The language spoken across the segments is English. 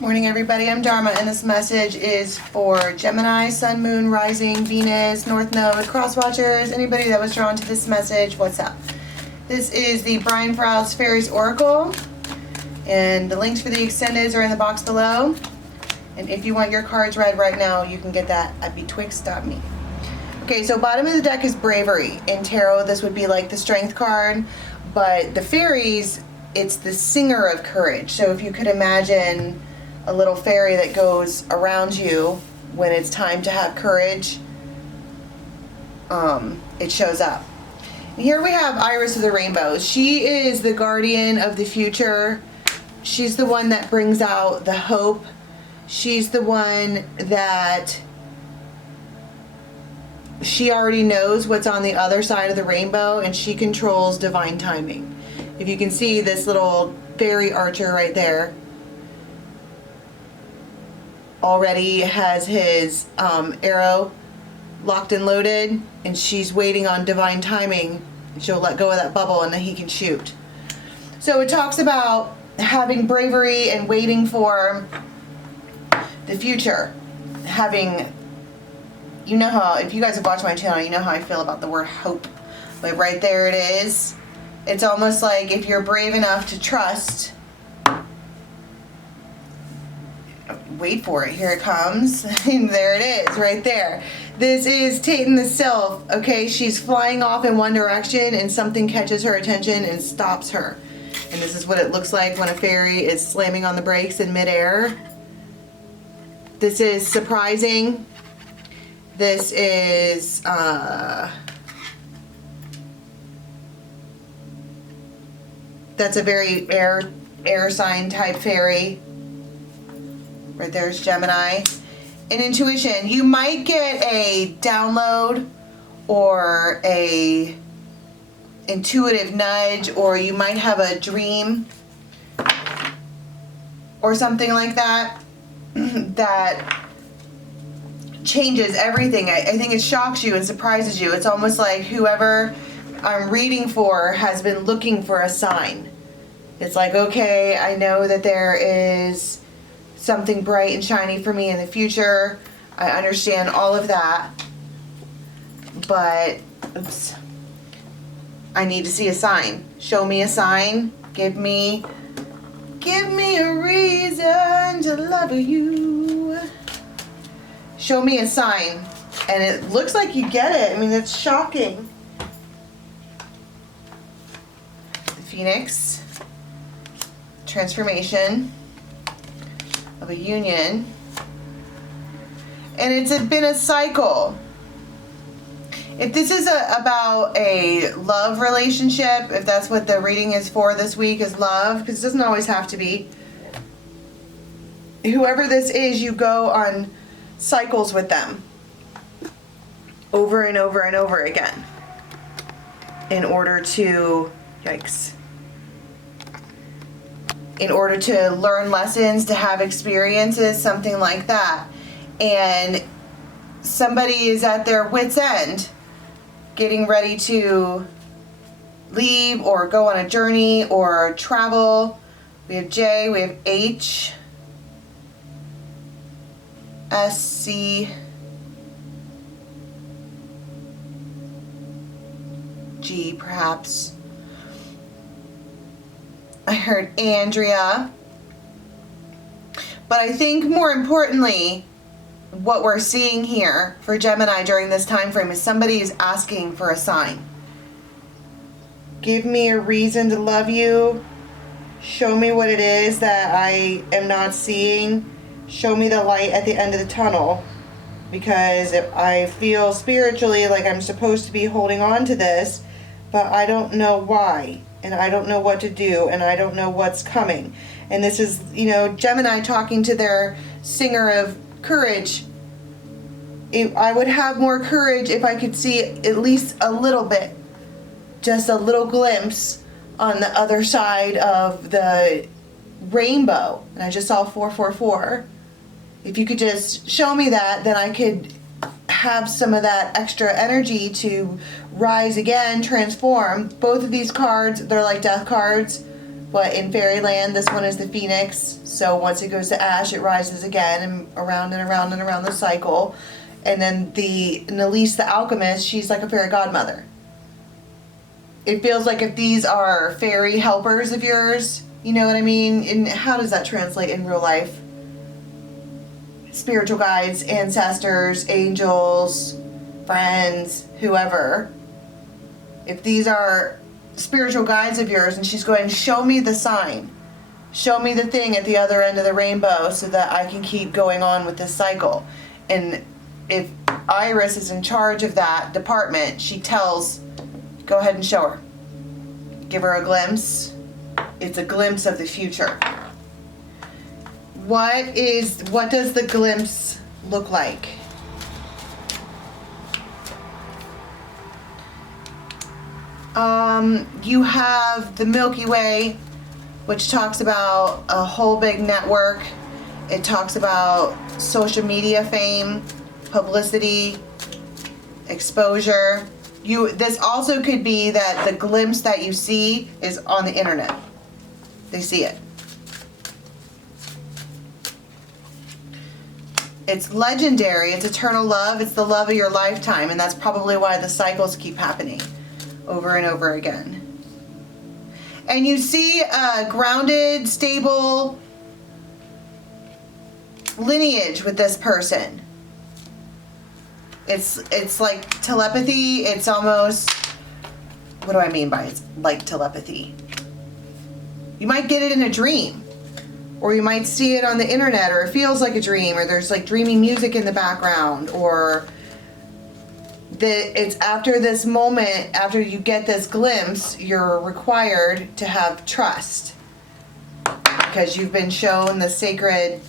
Morning everybody, I'm Dharma and this message is for Gemini, Sun, Moon, Rising, Venus, North Node, Cross Watchers, anybody that was drawn to this message, what's up? This is the Brian Froud's Fairies Oracle and the links for the extendeds are in the box below. And if you want your cards read right now, you can get that at betwixt.me. Okay, so bottom of the deck is Bravery. In tarot, this would be like the Strength card, but the fairies, it's the singer of courage. So if you could imagine a little fairy that goes around you when it's time to have courage, it shows up. And here we have Iris of the Rainbow. She is the guardian of the future. She's the one that brings out the hope. She's the one that she already knows what's on the other side of the rainbow, and she controls divine timing. If you can see this little fairy archer right there, already has his arrow locked and loaded, and she's waiting on divine timing. She'll let go of that bubble and then he can shoot. So it talks about having bravery and waiting for the future. Having, you know how, if you guys have watched my channel, you know how I feel about the word hope. But right there it is. It's almost like if you're brave enough to trust, wait for it, here it comes, and there it is, right there. This is Taten the Sylph, okay? She's flying off in one direction and something catches her attention and stops her. And this is what it looks like when a fairy is slamming on the brakes in midair. This is surprising. This is, that's a very air sign type fairy. Right there's Gemini. In intuition, you might get a download or a intuitive nudge, or you might have a dream or something like that that changes everything. I think it shocks you and surprises you. It's almost like whoever I'm reading for has been looking for a sign. It's like, okay, I know that there is something bright and shiny for me in the future. I understand all of that, but oops, I need to see a sign. Show me a sign. Give me a reason to love you. Show me a sign. And it looks like you get it. I mean, it's shocking. The Phoenix. Transformation of a union. And it's been a cycle. If this is about a love relationship, if that's what the reading is for this week, is love, because it doesn't always have to be. Whoever this is, you go on cycles with them over and over and over again in order to, yikes, in order to learn lessons, to have experiences, something like that. And somebody is at their wit's end, getting ready to leave or go on a journey or travel. We have J, we have H, S, C, G perhaps. I heard Andrea. But I think more importantly, what we're seeing here for Gemini during this time frame is somebody is asking for a sign. Give me a reason to love you. Show me what it is that I am not seeing. Show me the light at the end of the tunnel. Because if I feel spiritually like I'm supposed to be holding on to this, but I don't know why. And I don't know what to do, and I don't know what's coming. And this is, you know, Gemini talking to their singer of courage. I would have more courage if I could see at least a little bit, just a little glimpse on the other side of the rainbow. And I just saw 444. If you could just show me that, then I could have some of that extra energy to rise again, transform. Both of these cards, they're like death cards. But in fairyland, this one is the phoenix. So once it goes to ash, it rises again and around and around and around the cycle. And then Annalise the alchemist, she's like a fairy godmother. It feels like if these are fairy helpers of yours, you know what I mean? And how does that translate in real life? Spiritual guides, ancestors, angels, friends, whoever. If these are spiritual guides of yours and she's going, show me the sign. Show me the thing at the other end of the rainbow so that I can keep going on with this cycle. And if Iris is in charge of that department, she tells, go ahead and show her. Give her a glimpse. It's a glimpse of the future. What does the glimpse look like? You have the Milky Way, which talks about a whole big network. It talks about social media fame, publicity, exposure. This also could be that the glimpse that you see is on the internet. They see it. It's legendary. It's eternal love. It's the love of your lifetime. And that's probably why the cycles keep happening over and over again. And you see a grounded, stable lineage with this person. It's like telepathy. It's almost, what do I mean by it's like telepathy? You might get it in a dream. Or you might see it on the internet, or it feels like a dream, or there's like dreamy music in the background, or it's after this moment, after you get this glimpse, you're required to have trust. Because you've been shown the sacred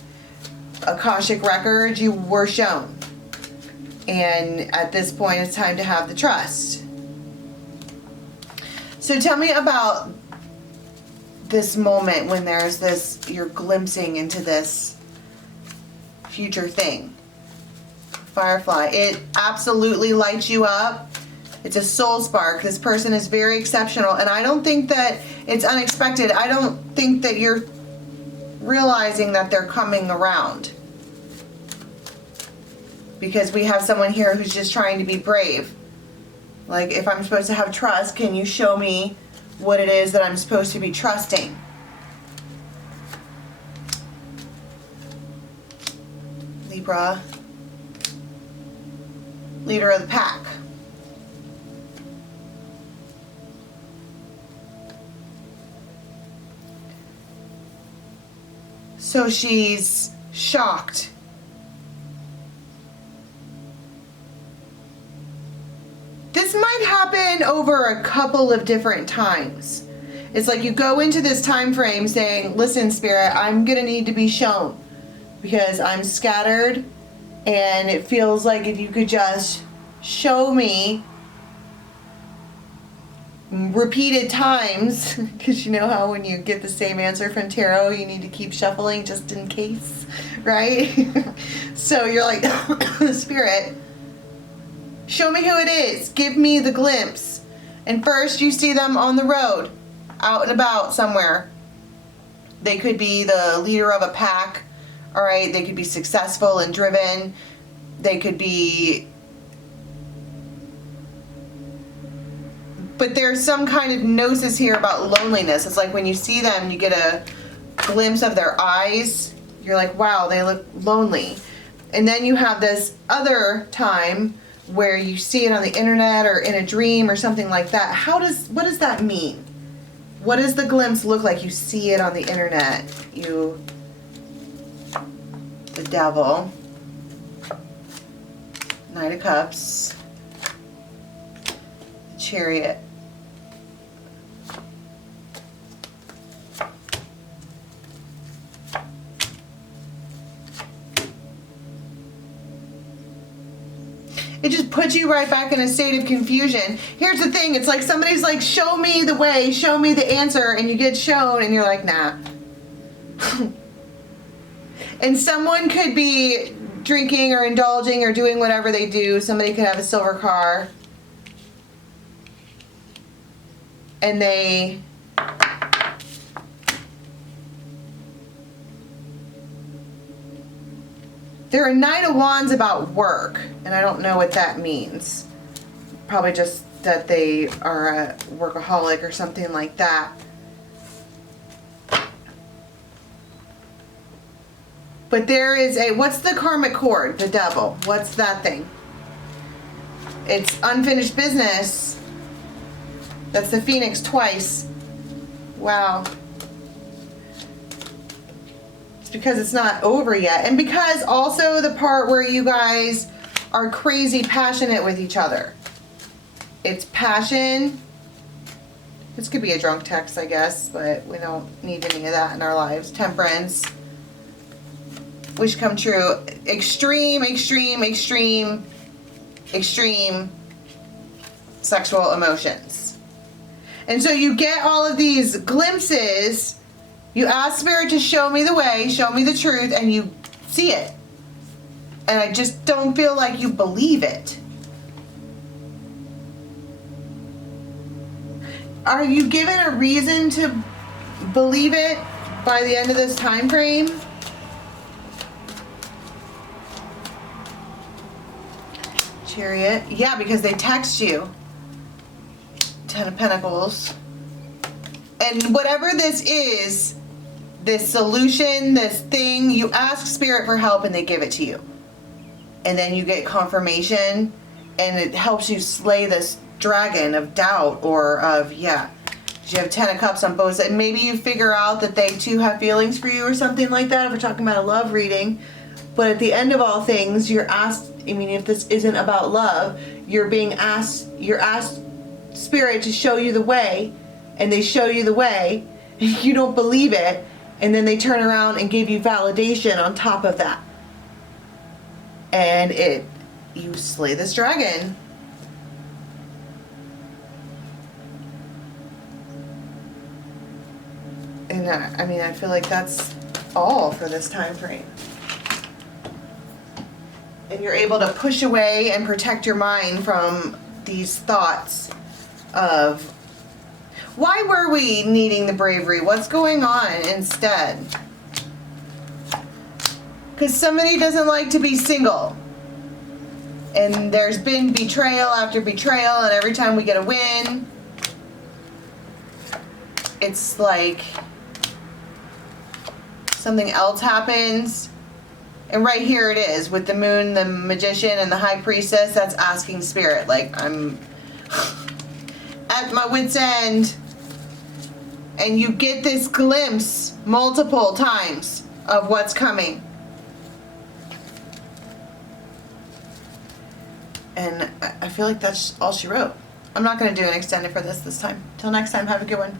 Akashic records, you were shown. And at this point, it's time to have the trust. So tell me about this moment when there's this, you're glimpsing into this future thing. Firefly, it absolutely lights you up. It's a soul spark. This person is very exceptional, and I don't think that it's unexpected. I don't think that you're realizing that they're coming around, because we have someone here who's just trying to be brave. Like, if I'm supposed to have trust, can you show me what it is that I'm supposed to be trusting? Libra, leader of the pack. So she's shocked. This might happen over a couple of different times. It's like you go into this time frame saying, listen, Spirit, I'm going to need to be shown because I'm scattered, and it feels like if you could just show me repeated times, because you know how when you get the same answer from tarot, you need to keep shuffling just in case, right? So you're like, Spirit, show me who it is. Give me the glimpse. And first you see them on the road, out and about somewhere. They could be the leader of a pack, all right? They could be successful and driven. They could be... But there's some kind of gnosis here about loneliness. It's like when you see them, you get a glimpse of their eyes. You're like, wow, they look lonely. And then you have this other time where you see it on the internet or in a dream or something like that. What does that mean? What does the glimpse look like? You see it on the internet. The Devil, Knight of Cups, the Chariot. It just puts you right back in a state of confusion. Here's the thing. It's like somebody's like, show me the way, show me the answer. And you get shown and you're like, nah. And someone could be drinking or indulging or doing whatever they do. Somebody could have a silver car. And they They're a Knight of Wands about work, and I don't know what that means. Probably just that they are a workaholic or something like that. But there is a, what's the karmic cord? The devil. What's that thing? It's unfinished business. That's the Phoenix twice. Wow. It's because it's not over yet. And because also the part where you guys are crazy passionate with each other. It's passion. This could be a drunk text, I guess, but we don't need any of that in our lives. Temperance. Wish come true. Extreme, extreme, extreme, extreme sexual emotions. And so you get all of these glimpses. You ask Spirit to show me the way, show me the truth, and you see it. And I just don't feel like you believe it. Are you given a reason to believe it by the end of this time frame? Chariot. Yeah, because they text you. 10 of Pentacles. And whatever this is, this solution, this thing, you ask Spirit for help and they give it to you. And then you get confirmation and it helps you slay this dragon of doubt or of, yeah. You have 10 of Cups on both sides. Maybe you figure out that they too have feelings for you or something like that if we're talking about a love reading. But at the end of all things, you're asked, I mean, if this isn't about love, you're asked Spirit to show you the way, and they show you the way, you don't believe it, and then they turn around and give you validation on top of that. And you slay this dragon. And I mean, I feel like that's all for this time frame. And you're able to push away and protect your mind from these thoughts of, why were we needing the bravery? What's going on instead? Because somebody doesn't like to be single. And there's been betrayal after betrayal, and every time we get a win, it's like something else happens. And right here it is with the moon, the magician, and the high priestess. That's asking Spirit, like, I'm at my wit's end. And you get this glimpse multiple times of what's coming. And I feel like that's all she wrote. I'm not going to do an extended for this time. Till next time, have a good one.